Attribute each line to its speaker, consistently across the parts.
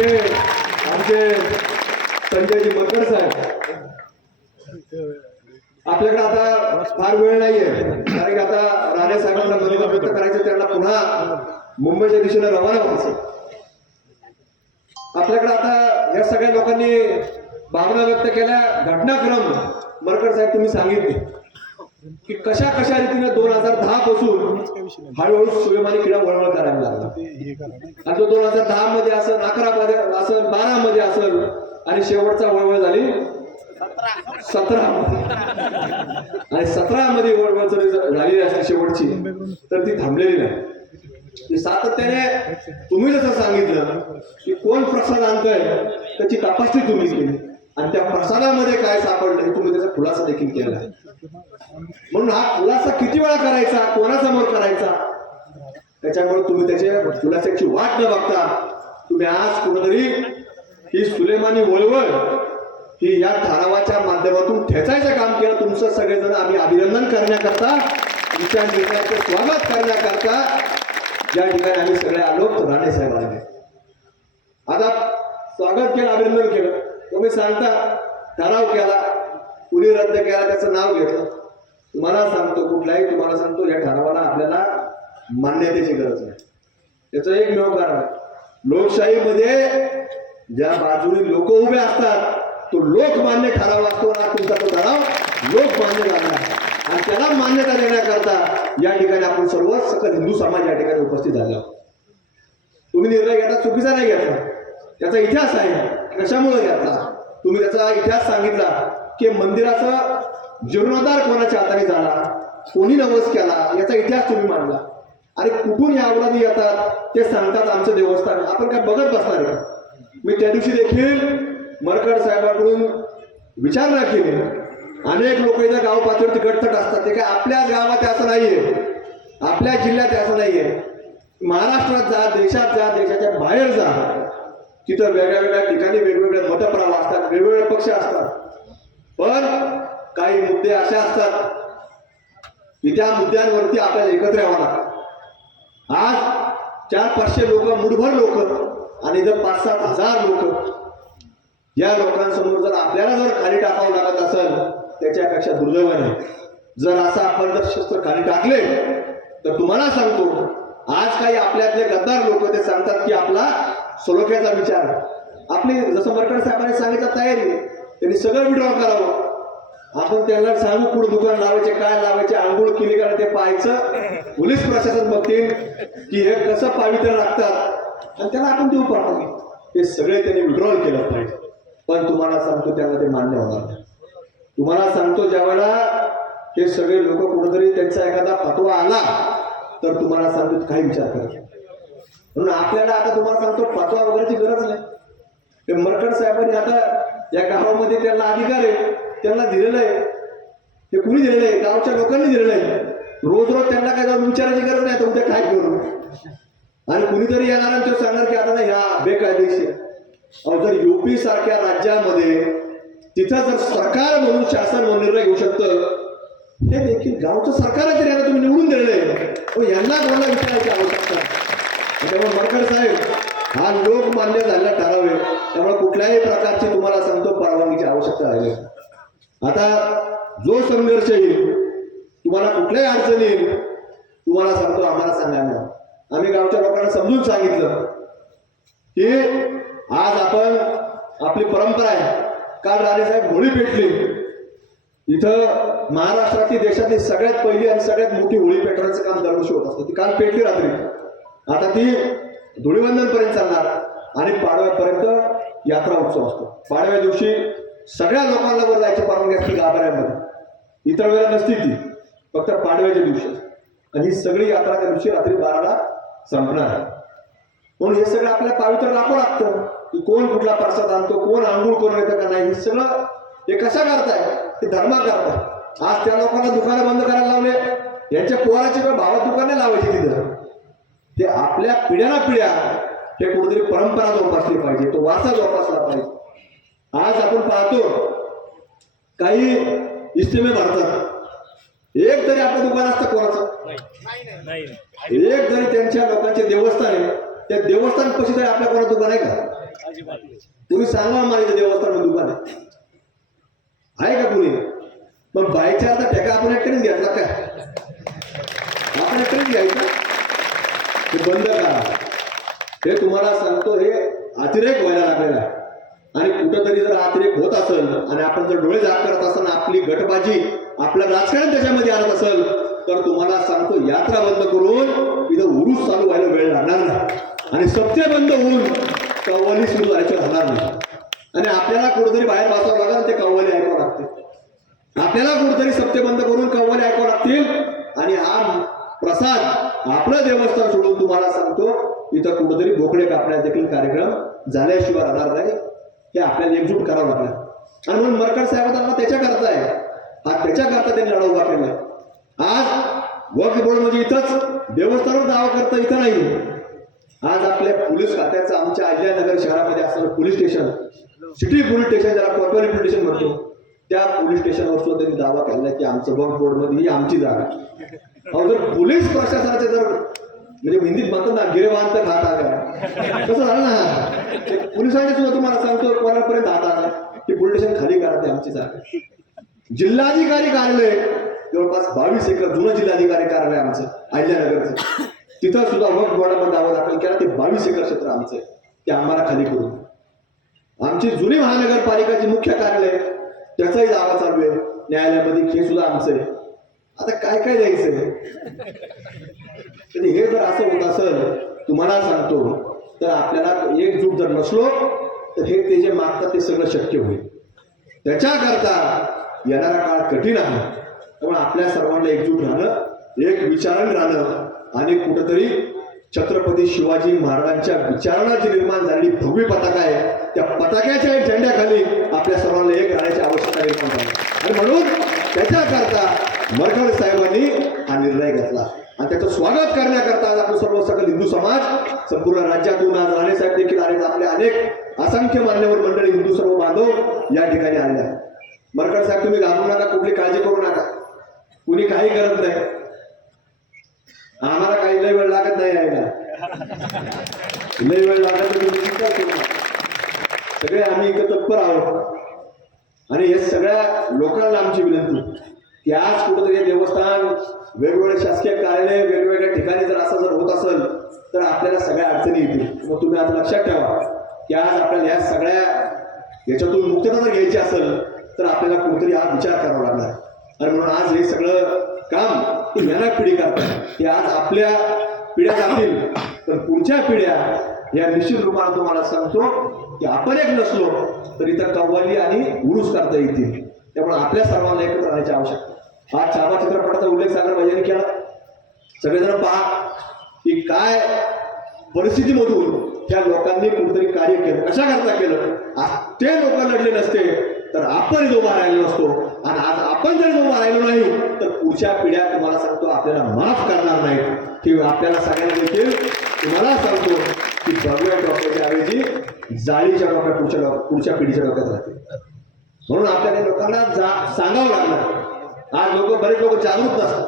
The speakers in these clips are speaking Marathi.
Speaker 1: आमचे आमचे संजयजी मकर साहेब. आपल्याकडे आता फार वेळ नाहीये. कारण की आता राणे साहेबांना मनोगत व्यक्त करायचं त्यांना पुन्हा मुंबईच्या दिशेने रवाना व्हायचं. आपल्याकडे आता या सगळ्या लोकांनी भावना व्यक्त केल्या. घटनाक्रम मरकर साहेब तुम्ही सांगितले. की कशा कशा रीतीने दोन हजार दहा पासून हळूहळू सुलेमानी क्रीडा वळवळ करायला लागला. आणि तो दोन हजार दहा मध्ये असेल अकरा मध्ये असेल बारा मध्ये असेल आणि शेवटचा वळवळ झाली सतरा. आणि सतरा मध्ये वळवळ जरी झालेली असते शेवटची तर ती थांबलेली नाही. ती सातत्याने तुम्ही जसं सांगितलं की कोण प्रसाद आणतोय त्याची तपासणी तुम्ही केली. आणि त्या प्रसादामध्ये काय सापडलं तुम्ही त्याचा खुलासा देखील केला. म्हणून हा खुलासा किती वेळा करायचा? कोणासमोर करायचा? त्याच्यामुळे तुम्ही त्याच्या खुलासाची वाट न बघता तुम्ही आज कुठेतरी ही सुलेमानी वळवळ ही या ठरावाच्या माध्यमातून ठेचायचं काम केलं. तुमचं सगळेजण आम्ही अभिनंदन करण्याकरता तुमच्या निर्णयाचं स्वागत करण्याकरता ज्या ठिकाणी आम्ही सगळे आलो राणे साहेब आले. आता स्वागत केलं अभिनंदन केलं. तुम्ही सांगता ठराव केला कुणी रद्द केला त्याचं नाव घेतलं. तुम्हाला सांगतो कुठलाही तुम्हाला सांगतो या ठरावाला आपल्याला मान्यतेची गरज नाही. त्याचं एक एकमेव कारण आहे. लोकशाहीमध्ये ज्या बाजूने लोक उभे असतात तो लोकमान्य ठराव असतो ना तुमचा तो ठराव लोकमान्य झाला आणि त्याला मान्यता देण्याकरता या ठिकाणी आपण सर्व सकल हिंदू समाज या ठिकाणी उपस्थित झाला तुम्ही निर्णय घेता चुकीचा नाही घेतला. त्याचा इतिहास आहे. कशामुळे घेतला? तुम्ही त्याचा इतिहास सांगितला की मंदिराचा जीर्णोद्धार कोणाच्या हाताने झाला? कोणी नवस केला? याचा इतिहास तुम्ही मांडला. आणि कुठून या अवलादी येतात? ते सांगतात आमचं देवस्थान. आपण काय बघत बसणार आहे? मी त्या दिवशी देखील मरकड साहेबांकडून विचारणा केली. अनेक लोक इथं गाव पातळीवरती गटथट असतात. ते काय आपल्याच गावात असं नाहीये. आपल्या जिल्ह्यात असं नाहीये. महाराष्ट्रात जा देशात जा देशाच्या बाहेर जा. तिथं वेगळ्या वेगळ्या ठिकाणी वेगवेगळे मतप्रवाह असतात वेगवेगळे पक्ष असतात. पण काही मुद्दे असे असतात की त्या मुद्द्यांवरती आपल्याला एकत्र यावं लागतं. आज चार पाचशे लोक मुठभर लोक आणि इथं पाच सात हजार लोक या लोकांसमोर जर आपल्याला जर खाली टाकावं लागत असेल त्याच्यापेक्षा दुर्दैवाने जर असं आपण जर शस्त्र खाली टाकले तर तुम्हाला सांगतो आज काही आपल्यातले गद्दार लोक ते सांगतात की आपला सलोख्याचा विचार. आपली जसं मरकड साहेबांनी सांगितलं तयारी त्यांनी सगळं विड्रॉ करावं. आपण त्यांना सांगू कुठं दुकान लावायचे काय लावायचे आंघोळ केली का ते पाहायचं. पोलीस प्रशासन बघतील की हे कसं पावित्र्य लागतात आणि त्याला आपण देऊ पाठवू. हे सगळे त्यांनी विड्रॉल केलं पाहिजे. पण तुम्हाला सांगतो त्यांना ते मान्य होणार तुम्हाला सांगतो ज्यावेळेला हे सगळे लोक कुठेतरी त्यांचा एखादा फतवा आला तर तुम्हाला सांगतो काही विचार करत नाही. म्हणून आपल्याला आता तुम्हाला सांगतो फतवा वगैरेची गरज नाही. ते मरकड साहेबांनी आता या गावामध्ये त्यांना अधिकार आहे त्यांना दिलेलं आहे. ते कुणी दिलेलं आहे? गावच्या लोकांनी दिलेलं आहे. रोज रोज त्यांना काय जाऊन विचारायची गरज नाही तर उद्या काय करू? आणि कुणीतरी येणार आणि तो सांगणार की आता ना ह्या बेकायदेशीर अहो जर युपी सारख्या राज्यामध्ये तिथं जर सरकार म्हणून शासन म्हणून निर्णय घेऊ शकतं हे देखील गावचं सरकारच यांना तुम्ही निवडून दिलेलं आहे. यांना कोणाला विचारायची आवश्यकता त्यामुळे मरकर साहेब हा लोक मान्य झालेला ठराव आहे. त्यामुळे कुठल्याही प्रकारची तुम्हाला सांगतो परवानगीची आवश्यकता आहे आता जो संघर्ष येईल तुम्हाला कुठल्याही अडचण येईल तुम्हाला सांगतो आम्हाला सांगायला आम्ही गावच्या लोकांना समजून सांगितलं की आज आपण आपली परंपरा आहे. काल राणेसाहेब होळी पेटली. इथं महाराष्ट्रातली देशातली सगळ्यात पहिली आणि सगळ्यात मोठी होळी पेटवण्याचं काम दरवर्षी होत असतं. ती काल पेटली रात्री. आता ती धुळीवंदन पर्यंत चालणार आणि पाडव्यापर्यंत यात्रा उत्सव असतो. पाडव्या दिवशी सगळ्या लोकांना वर जायची परवानगी असते गाभाऱ्यामध्ये. इतर वेळेला नसती ती. फक्त पाडव्याच्या दिवशी आणि ही सगळी यात्रा त्या दिवशी रात्री बाराला संपणार. आहे म्हणून हे सगळं आपल्या पावित्र राखू लागतं. की कोण कुठला प्रसाद आणतो कोण आंघोळ करून येतं का नाही हे सगळं हे कशा करताय? ते धर्मा करताय. आज त्या लोकांना दुकानं बंद करायला लावले. यांच्या पोराची काही भावात दुकाने लावायची तिथं. ते आपल्या पिढ्याना पिढ्या हे कुठेतरी परंपरा जोपासली पाहिजे तो वारसा जोपासला पाहिजे. आज आपण पाहतो काही इस्टिमे भरतात. एक तरी आपलं दुकान असतं कोणाचं? एक जरी त्यांच्या लोकांचे देवस्थान आहे त्या देवस्थान कशी तरी आपल्या कोणा दुकान आहे का? तुम्ही सांगा मला इथं देवस्थान दुकान आहे. आहे का कुणी? पण बायच्या आता ठेका आपण एकट्यानेच घ्यायचा काय आपण एकट्यानेच घ्यायचा? हे बंद करा. हे तुम्हाला सांगतो हे अतिरेक व्हायला लागलेला आहे. आणि कुठंतरी जर अतिरेक होत असेल आणि आपण जर डोळे जाग करत असाल आपली गटबाजी आपलं राजकारण त्याच्यामध्ये आणत असेल तर तुम्हाला सांगतो यात्रा बंद करून इथं उरूस चालू व्हायला वेळ लागणार नाही. आणि सत्य बंद होऊन कव्वाली सुरू व्हायचं राहणार नाही. आणि आपल्याला कुठेतरी बाहेर वाचावं लागेल ते कव्वाली ऐकावं लागते आपल्याला कुठेतरी सत्य बंद करून कव्वाली ऐकावं लागतील आणि हा प्रसाद आपलं देवस्थान सोडून तुम्हाला सांगतो इथं कुठेतरी बोकडे कापण्यात देखील कार्यक्रम झाल्याशिवाय राहणार नाही. हे आपल्याला एकजूट करावं लागणार. आणि म्हणून मरकड साहेबांना त्याच्या करता आहे. हा त्याच्या करता त्यांनी लढा उभा केला आहे आज वक्फ बोर्ड म्हणजे इथंच देवस्थानवर दावा करता इथं नाही. आज आपल्या पोलीस खात्याचं आमच्या अजयनगर शहरामध्ये असलेलं police station city police station ज्याला कोतवाली पोलीस स्टेशन म्हणतो त्या पोलीस स्टेशनवर सुद्धा त्यांनी दावा केला की आमचं बंक बोर्डमध्ये ही आमची जागा अहो जर पोलीस प्रशासनाचे जर म्हणजे हिंदीत म्हणतात ना गिरेवांत खात आला. कसं झालं ना. पोलिसांनी सुद्धा तुम्हाला सांगतो कोणापर्यंत हात आला? की पोलीस स्टेशन खाली करा ते आमची जागा जिल्हाधिकारी कार्यालय जवळपास बावीस एकर जुनं जिल्हाधिकारी कार्यालय आमचं अहिल्यानगरचं. तिथं सुद्धा वक्फ बोर्डामध्ये दावा दाखल केला ते बावीस एकर क्षेत्र आमचं आहे. ते आम्हाला खाली करू आमची जुनी महानगरपालिकाची मुख्य कार्यालय त्याचाही दावा चालू आहे. न्यायालयामध्ये हे सुद्धा आमचं आहे आता काय काय द्यायचंय? तर हे जर असं होत असेल तुम्हाला सांगतो तर आपल्याला एकजूट जर नसलो तर हे ते जे मागतात ते सगळं शक्य होईल. त्याच्याकरता येणारा काळ कठीण आहे. त्यामुळे आपल्या सर्वांना एकजूट राहणं एक विचारण राहणं आणि कुठंतरी छत्रपती शिवाजी महाराजांच्या विचारणाची जी निर्माण झालेली भगवी पताका आहे त्या पताक्याच्या झेंड्याखाली आपल्या सर्वांना एक राहण्याची आवश्यकता निर्माण झाली. आणि म्हणून त्याच्याकरता मरखड साहेबांनी हा निर्णय घेतला. आणि त्याचं स्वागत करण्याकरता आज आपण सर्व सकल हिंदू समाज संपूर्ण राज्यातून आज राणे साहेब देखील आले आपले अनेक असंख्य मान्यवर मंडळी हिंदू सर्व बांधव या ठिकाणी आले आहेत. साहेब तुम्ही घाबरू नका कुठली काळजी करू नका. कुणी काही करत नाही. आम्हाला काही लय वेळ लागत नाही यायला. लय वेळ लागत सगळे आम्ही इकडे तत्पर आहोत. आणि हे सगळ्या लोकांना आमची विनंती की आज कुठंतरी देवस्थान वेगवेगळे शासकीय कार्यालय वेगवेगळ्या ठिकाणी जर असं जर होत असेल तर आपल्याला सगळ्या अडचणी येतील. मग तुम्ही आता लक्षात ठेवा की आज आपल्याला या सगळ्या याच्यातून मुक्तता जर घ्यायची असेल तर आपल्याला कुठेतरी हा विचार करावा लागणार. आणि म्हणून आज हे सगळं काम ते येणाऱ्या पिढी करतात. ते आज आपल्या पिढ्या जातील तर पुढच्या पिढ्या या निश्चित रूपाने तुम्हाला सांगतो की आपण एक नसलो तर इथं कव्वाली आणि उरूस करता येतील. त्यामुळे आपल्या सर्वांना एकत्र राहण्याची आवश्यकता हा छावा चित्रपटाचा उल्लेख सागर भैयाने केला. सगळेजण पहा की काय परिस्थितीमधून त्या लोकांनी कुठेतरी कार्य केलं. कशा करता केलं ते लोक लढले नसते. तर आपण इथं उभा राहिलो नसतो. आणि आज आपण जर इथं उभा राहिलो नाही तर पुढच्या पिढ्या तुम्हाला सांगतो आपल्याला माफ करणार नाहीत. की आपल्याला सगळ्यांना देखील तुम्हाला सांगतो की भगव्या डॉक्टरच्या ऐवजी जाळीच्या डॉक्टर पुढच्या पुढच्या पिढीच्या डोक्यात राहते म्हणून आपल्याला लोकांना जा सांगावं लागणार. आज लोक बरेच लोक जागरूक नसतात.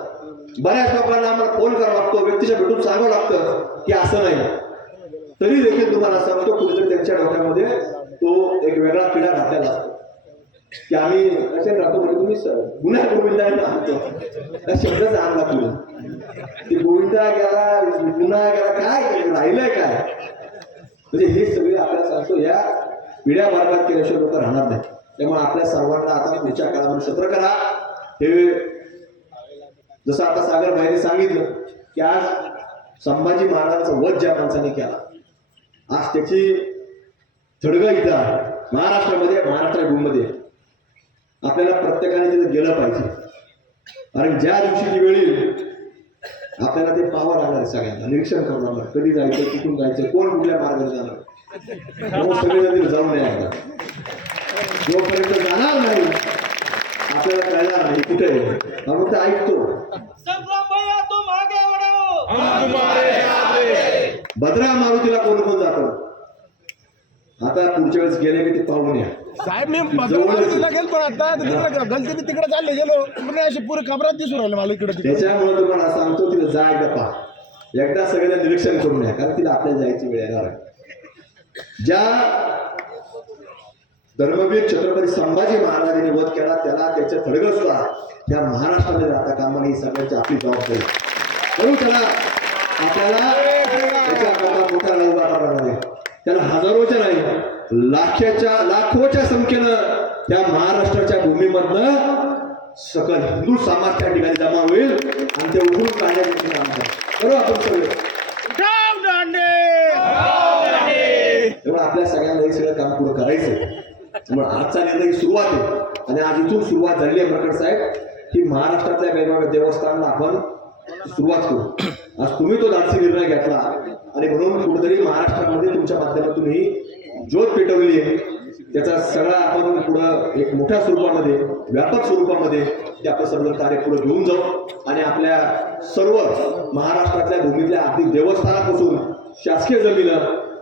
Speaker 1: बऱ्याच लोकांना आम्हाला फोन करावा लागतो व्यक्तीच्या भेटून सांगावं लागतं की असं नाही. तरी देखील तुम्हाला सांगतो कुठेतरी त्यांच्या डोक्यामध्ये तो एक वेगळा किडा घातलेला असतो. की आम्ही कसे राहतो म्हणजे तुम्ही गुन्हा गोविंदाने आणतो त्या शब्दच आणला तुम्ही ते गोविंदा गेला गुन्हा गेला काय राहिलंय काय? म्हणजे हे सगळे आपल्याला सांगतो या पिढ्या मार्गात केल्याशिवाय लोक राहणार नाही त्यामुळे आपल्या सर्वांना आता पुढच्या काळामध्ये सत्र करा हे जसं आता सागर भाईने सांगितलं की आज संभाजी महाराजांचा वध ज्या माणसाने केला आज त्याची थडग इथं आहे. महाराष्ट्रामध्ये महाराष्ट्र भूमीमध्ये आपल्याला प्रत्येकाने तिथे गेलं पाहिजे. कारण ज्या दिवशी ती वेळ येईल आपल्याला ते पाहावं लागणार सगळ्यांना. निरीक्षण करावं लागणार कधी जायचं कुठून जायचं कोण कुठल्या मार्गाने जाणार? सगळेजण जाऊन जाऊ नये आता. जोपर्यंत जाणार नाही आपल्याला कळणार नाही कुठे आपण ते ऐकतो. भद्रा मारुतीला कोण कोण जातो? आता पुढच्या वेळेस गेले की ते पाहून या.
Speaker 2: साहेब मी भद्रकालीला गेलो पण आता तिकडे गलतीने तिकडे चालले गेलो. पण अशी पुरी खबरात दिसून राहिले मला इकडे
Speaker 1: त्याच्यामुळे तुम्हाला सांगतो तिला जा एकदा पहा. एकदा सगळ्यांना निरीक्षण करून या कारण तिला आपल्याला जायची वेळ येणार आहे. ज्या धर्मवीर छत्रपती संभाजी महाराजांनी वध केला त्याला त्याच्या थडगं सुद्धा त्या महाराष्ट्रामध्ये राहता कामा ही सगळ्यांची आपली जबाबदारी म्हणून त्याला आपल्याला त्याच्याकरता मोठा राजू उभा करणार आहे त्याला हजारोच्या नाही लाखाच्या लाखोच्या संख्येनं त्या महाराष्ट्राच्या भूमीमधनं सकल हिंदू समाज त्या ठिकाणी जमा होईल आणि ते उघडून काढण्याचं काम करू. करू आपण सगळे? त्यामुळे आपल्या सगळ्यांना हे सगळं काम पुढे करायचं त्यामुळे आजचा निर्णय ही सुरुवात आहे. आणि आज इथून सुरुवात झाली आहे प्रकट साहेब. की महाराष्ट्रातल्या वेगवेगळ्या देवस्थानाला आपण सुरुवात करू. आज तुम्ही तो धाडसी निर्णय घेतला. आणि म्हणून कुठेतरी महाराष्ट्रामध्ये तुमच्या माध्यमातून ही ज्योत पेटवली आहे. त्याचा सगळा आपण पुढं एक मोठ्या स्वरूपामध्ये व्यापक स्वरूपामध्ये ते आपलं सर्व कार्य पुढे घेऊन जाऊ. आणि आपल्या सर्व महाराष्ट्रातल्या भूमीतल्या अगदी देवस्थानापासून शासकीय जमीन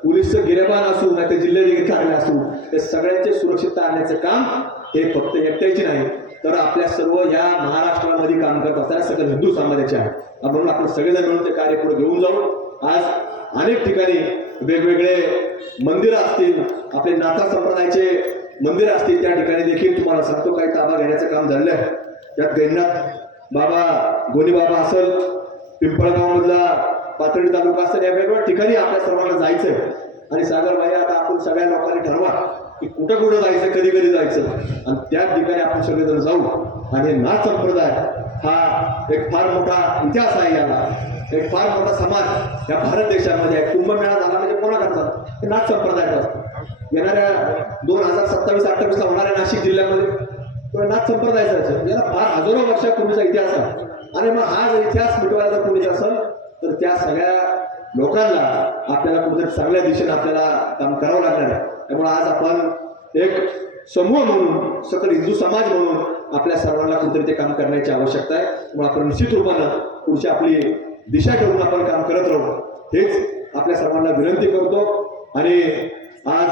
Speaker 1: पोलीसचं गिरेबान असू नाही तर जिल्हाधिकारी कार्यालय असू ते सगळ्यांचे सुरक्षितता आणण्याचं काम हे फक्त एकट्याचे नाही तर आपल्या सर्व या महाराष्ट्रामध्ये काम करत असणाऱ्या सगळ्या हिंदू समाजाचे आहे म्हणून आपण सगळेजण मिळून ते कार्य पुढे घेऊन जाऊ. आज अनेक ठिकाणी वेगवेगळे मंदिरं असतील आपले नाथा संप्रदायाचे मंदिरं असतील त्या ठिकाणी देखील तुम्हाला सांगतो काही ताबा घेण्याचं काम झालेलं आहे. त्यात गैनाथ बाबा गोनी बाबा असेल पिंपळगावमधला पाथर्डी तालुका असेल या वेगवेगळ्या ठिकाणी आपल्या सर्वांना जायचंय. आणि सागर भाई आता आपण सगळ्या लोकांनी ठरवा की कुठं कुठं जायचं कधी कधी जायचं आणि त्या ठिकाणी आपण सगळेजण जाऊ. आणि नाथ संप्रदाय हा एक फार मोठा इतिहास आहे याला. एक फार मोठा समाज या भारत देशामध्ये आहे. कुंभमेळा झाला म्हणजे कोणाकडचा? करतात नाथ संप्रदायाचा असतो. येणाऱ्या दोन हजार सत्तावीस अठ्ठावीसला होणाऱ्या नाशिक जिल्ह्यामध्ये तो नाथ संप्रदायाचा याला फार हजारो वर्षापूर्वीचा इतिहास आहे. आणि मग आज इतिहास मिटवायचा जर कोणी असेल तर त्या सगळ्या लोकांना आपल्याला कुठेतरी चांगल्या दिशेने आपल्याला काम करावं लागणार आहे. त्यामुळे आज आपण एक समूह म्हणून सकल हिंदू समाज म्हणून आपल्या सर्वांना कुठेतरी ते काम करण्याची आवश्यकता आहे. त्यामुळे आपण निश्चित रूपानं पुढची आपली दिशा ठेवून आपण काम करत राहू. हेच आपल्या सर्वांना विनंती करतो. आणि आज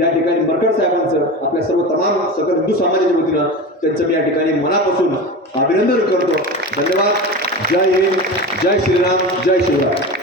Speaker 1: या ठिकाणी मरकड साहेबांचं आपल्या सर्व तमाम सकल हिंदू समाजाच्या वतीनं त्यांचं मी या ठिकाणी मनापासून अभिनंदन करतो. धन्यवाद. जय हिंद. जय श्रीराम. जय शिवराम